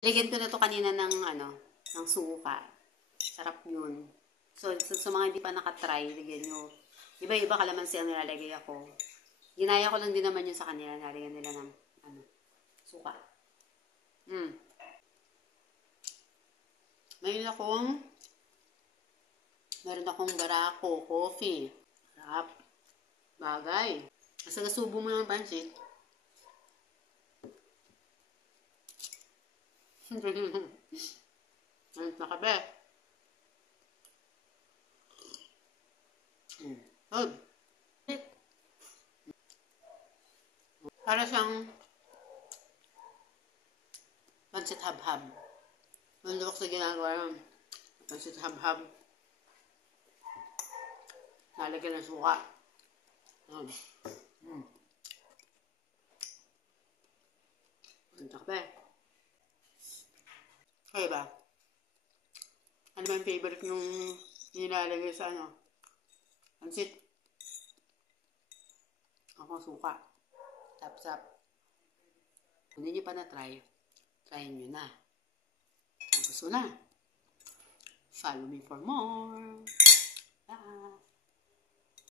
Lagyan ko na to kanina ng ng suka. Sarap yun. So, sa mga hindi pa nakatry, lagyan nyo. Iba-iba kalamansi ang nilalagay ako. Ginaya ko lang din naman yun sa kanila. Nalagyan nila ng suka. Meron akong Barako coffee. Sarap. Bagay. Kasi nasubo mo ng pansit. Ayun na kape. Good. Para siyang pansit habhab. Mandok sa ginagawa ng pansit habhab. Nalagyan ng suka. Ayun na kape. Kaya ba? Ano ba yung favorite yung nilalagay sa pansit? Ako suka. Tap-tap. Kung hindi nyo pa na-try, try nyo na. Kung gusto na, follow me for more. Bye!